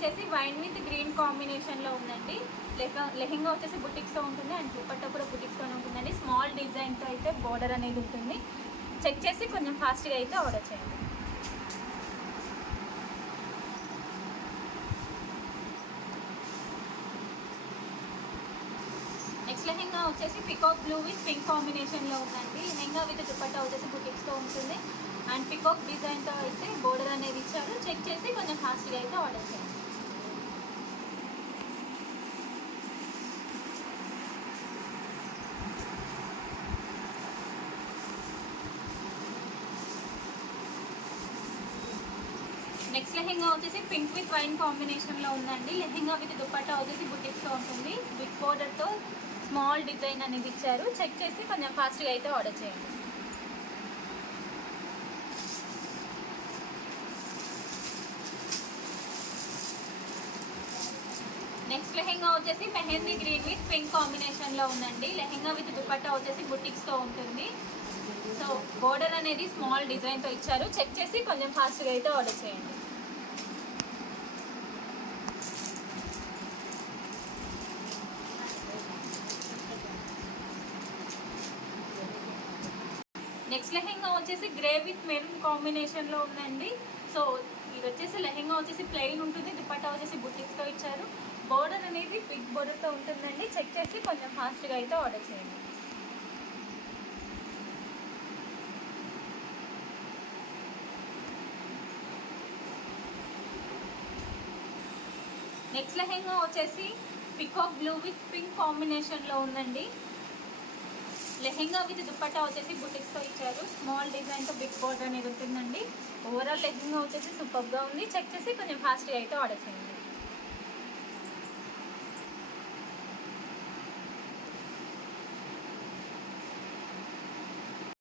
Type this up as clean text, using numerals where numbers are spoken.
వచ్చేసి wine with green కాంబినేషన్లో ఉందండి. లెహెంగా వచ్చేసి బుటిక్స్తో ఉంటుంది అండ్ దుపట్టా కూడా బుటిక్స్తోనే ఉంటుందండి. స్మాల్ డిజైన్తో అయితే బార్డర్ అనేది ఉంటుంది. చెక్ చేసి కొంచెం ఫాస్ట్గా అయితే ఆర్డర్ చేయండి. నెక్స్ట్ లెహెంగా వచ్చేసి పికాక్ బ్లూ విత్ పింక్ కాంబినేషన్లో ఉందండి. లెహెంగా విత్ దుపట్టా వచ్చేసి బుటిక్స్తో ఉంటుంది అండ్ పికాక్ డిజైన్తో అయితే బోర్డర్ అనేది ఇచ్చారు. చెక్ చేసి కొంచెం ఫాస్ట్గా అయితే ఆర్డర్ చేయండి. నెక్స్ట్ లెహెంగా వచ్చేసి పింక్ విత్ వైన్ కాంబినేషన్లో ఉందండి. లెహెంగా విత్ దుపట్టా వచ్చేసి బుటిక్స్తో ఉంటుంది. బిగ్ బోర్డర్తో స్మాల్ డిజైన్ అనేది ఇచ్చారు. చెక్ చేసి కొంచెం ఫాస్ట్గా అయితే ఆర్డర్ చేయండి. నెక్స్ట్ లెహెంగా వచ్చేసి మెహందీ గ్రీన్ విత్ పింక్ కాంబినేషన్లో ఉందండి. లెహెంగా విత్ దుపట్టా వచ్చేసి బుటిక్స్తో ఉంటుంది. సో బోర్డర్ అనేది స్మాల్ డిజైన్తో ఇచ్చారు. చెక్ చేసి కొంచెం ఫాస్ట్గా అయితే ఆర్డర్ చేయండి. నెక్స్ట్ లెహెంగా వచ్చేసి గ్రే విత్ మెరూన్ కాంబినేషన్లో ఉందండి. సో ఇది వచ్చేసి లెహెంగా వచ్చేసి ప్లెయిన్ ఉంటుంది. దుపట్టా వచ్చేసి బుటిక్స్తో ఇచ్చారు. బోర్డర్ అనేది బిగ్ బోర్డర్తో ఉంటుందండి. చెక్ చేసి కొంచెం ఫాస్ట్గా అయితే ఆర్డర్ చేయండి. నెక్స్ట్ లెహెంగా వచ్చేసి పికాక్ బ్లూ విత్ పింక్ కాంబినేషన్లో ఉందండి. లెహెంగా విత్ దుపట్టా వచ్చేసి బుటిక్స్తో ఇచ్చారు. స్మాల్ డిజైన్తో బిగ్ బోర్డర్ అనేది ఉంటుందండి. ఓవరాల్ లెహెంగా వచ్చేసి సూపర్గా ఉంది. చెక్ చేసి కొంచెం ఫాస్ట్గా అయితే ఆర్డర్ చేయండి.